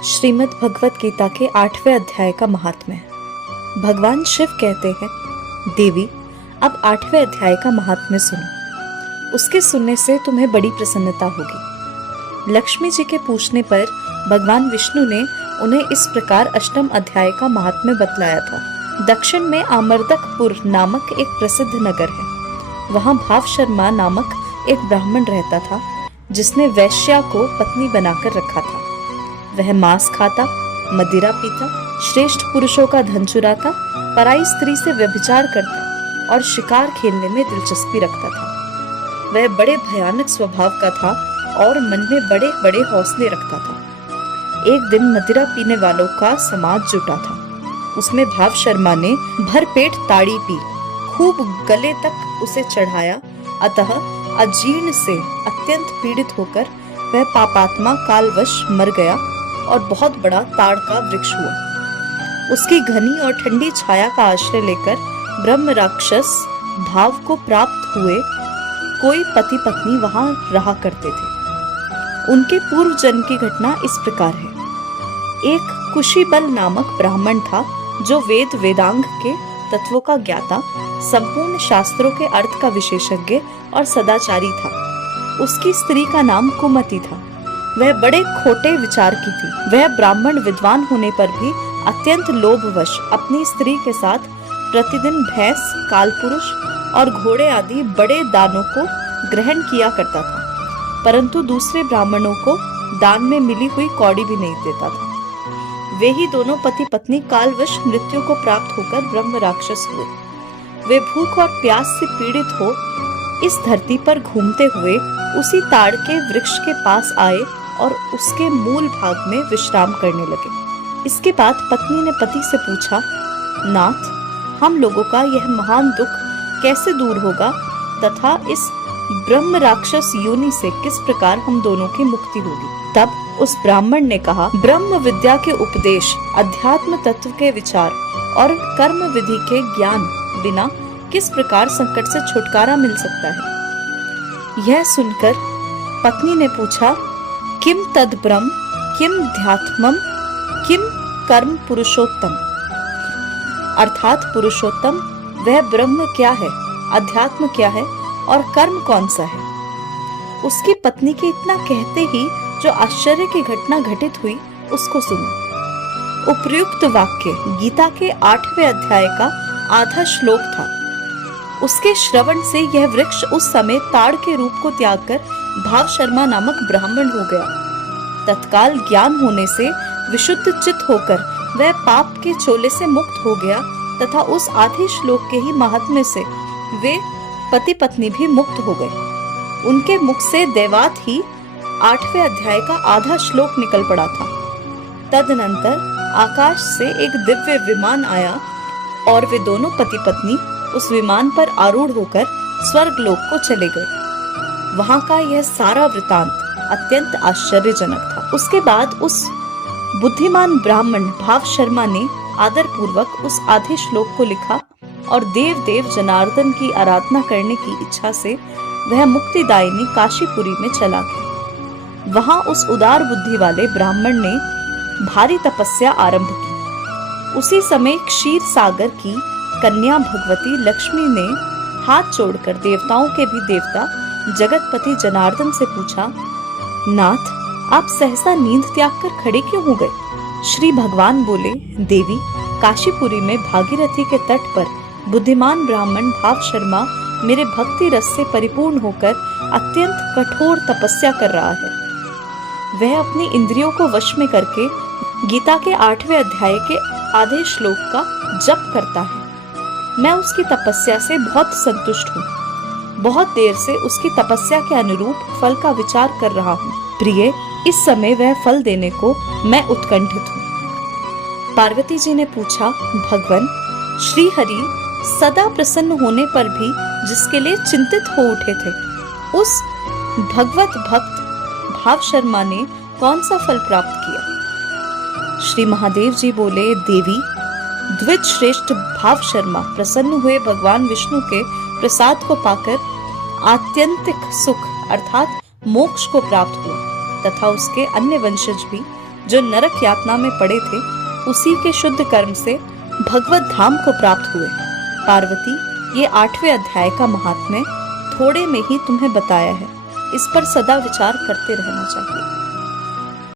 श्रीमद् भगवत गीता के 8वें अध्याय का महात्म्य। भगवान शिव कहते हैं, देवी अब 8वें अध्याय का महात्म्य सुनो। उसके सुनने से तुम्हें बड़ी प्रसन्नता होगी। लक्ष्मी जी के पूछने पर भगवान विष्णु ने उन्हें इस प्रकार 8वें अध्याय का महात्म्य बतलाया था। दक्षिण में आमर्दकपुर नामक एक प्रसिद्ध नगर है। वहां भाव शर्मा नामक एक ब्राह्मण रहता था, जिसने वैश्या को पत्नी बनाकर रखा था। वह मांस खाता, मदिरा पीता, श्रेष्ठ पुरुषों का धन चुराता, पराई स्त्री से व्यभिचार करता और शिकार खेलने में दिलचस्पी रखता था। वह बड़े भयानक स्वभाव का था और मन में बड़े बड़े हौसले रखता था। एक दिन मदिरा पीने वालों का समाज जुटा था। उसमें भाव शर्मा ने भरपेट ताड़ी पी, खूब गले तक उसे चढ़ाया। अतः अजीर्ण से अत्यंत पीड़ित होकर वह पापात्मा कालवश मर गया और बहुत बड़ा ताड़ का वृक्ष हुआ। उसकी घनी और ठंडी छाया का आश्रय लेकर ब्रह्म राक्षस भाव को प्राप्त हुए कोई पति पत्नी वहां रहा करते थे। उनके पूर्व जन्म की घटना इस प्रकार है। एक कुशीबल नामक ब्राह्मण था, जो वेद वेदांग के तत्वों का ज्ञाता, संपूर्ण शास्त्रों के अर्थ का विशेषज्ञ और सदाचारी था। उसकी स्त्री का नाम कुमति था। वह बड़े खोटे विचार की थी। वह ब्राह्मण विद्वान होने पर भी अत्यंत लोभवश अपनी स्त्री के साथ प्रतिदिन भैंस, कालपुरुष और घोड़े आदि बड़े दानों को ग्रहण किया करता था, परंतु दूसरे ब्राह्मणों को दान में मिली हुई कौड़ी भी नहीं देता था। वे ही दोनों पति पत्नी कालवश मृत्यु को प्राप्त होकर ब्रह्म राक्षस हुए। वे भूख और प्यास से पीड़ित हो इस धरती पर घूमते हुए उसी ताड़ के वृक्ष के पास आए और उसके मूल भाग में विश्राम करने लगे। इसके बाद पत्नी ने पति से पूछा, नाथ, हम लोगों का यह महान दुख कैसे दूर होगा तथा इस ब्रह्म राक्षस योनि से किस प्रकार हम दोनों की मुक्ति होगी? तब उस ब्राह्मण ने कहा, ब्रह्म विद्या के उपदेश, अध्यात्म तत्व के विचार और कर्म विधि के ज्ञान बिना किस प्रकार संकट से छुटकारा मिल सकता है? यह सुनकर पत्नी ने पूछा, किम तद ब्रह्म, किम ध्यात्मम, किम कर्म पुरुषोत्तम? अर्थात पुरुषोत्तम वह ब्रह्म क्या है, अध्यात्म क्या है और कर्म कौन सा है? उसकी पत्नी के इतना कहते ही जो आश्चर्य की घटना घटित हुई उसको सुनो। उपर्युक्त वाक्य गीता के 8वें अध्याय का आधा श्लोक था। उसके श्रवण से यह वृक्ष उस समय ताड़ के रूप को त्याग कर भाव शर्मा नामक ब्राह्मण हो गया। तत्काल ज्ञान होने से विशुद्ध चित्त होकर वह पाप के चोले से मुक्त हो गया तथा उस आधे श्लोक के ही महात्म्य से वे पति पत्नी भी मुक्त हो गए। उनके मुख से दैवात ही 8वें अध्याय का आधा श्लोक निकल पड़ा था। तदनंतर आकाश से एक दिव्य विमान आया और वे दोनों पति पत्नी उस विमान पर आरूढ़ होकर स्वर्ग लोक को चले गए। वहां का यह सारा वृतांत अत्यंत आश्चर्यजनक था। उसके बाद उस बुद्धिमान ब्राह्मण भाव शर्मा ने आदर पूर्वक उस आधे श्लोक को लिखा और देव देव जनार्दन की आराधना करने की इच्छा से वह मुक्तिदायिनी काशीपुरी में चला गया। वहां उस उदार बुद्धि वाले ब्राह्मण ने भारी तपस्या आरंभ की। उसी समय क्षीर सागर की कन्या भगवती लक्ष्मी ने हाथ जोड़कर देवताओं के भी देवता जगतपति जनार्दन से पूछा, नाथ, आप सहसा नींद त्याग कर खड़े क्यों हो गए? श्री भगवान बोले, देवी, काशीपुरी में भागीरथी के तट पर बुद्धिमान ब्राह्मण भाव शर्मा मेरे भक्ति रस से परिपूर्ण होकर अत्यंत कठोर तपस्या कर रहा है। वह अपनी इंद्रियों को वश में करके गीता के 8वें अध्याय के आधे श्लोक का जप करता है। मैं उसकी तपस्या से बहुत संतुष्ट हूँ। बहुत देर से उसकी तपस्या के अनुरूप फल का विचार कर रहा हूँ। प्रिय, इस समय वह फल देने को मैं उत्कंठित हूँ। पार्वती जी ने पूछा, भगवान, श्री हरि सदा प्रसन्न होने पर भी जिसके लिए चिंतित हो उठे थे, उस भगवत भक्त भाव शर्मा ने कौन सा फल प्राप्त किया? श्री महादेव जी बोले, देवी, द्विज श्रेष्ठ भाव शर्मा प्रसन्न हुए भगवान विष्णु के प्रसाद को पाकर आत्यंतिक सुख अर्थात मोक्ष को प्राप्त हुआ तथा उसके अन्य वंशज भी जो नरक यातना में पड़े थे, उसी के शुद्ध कर्म से भगवत धाम को प्राप्त हुए। पार्वती, ये 8वें अध्याय का महात्म्य थोड़े में ही तुम्हें बताया है, इस पर सदा विचार करते रहना चाहिए।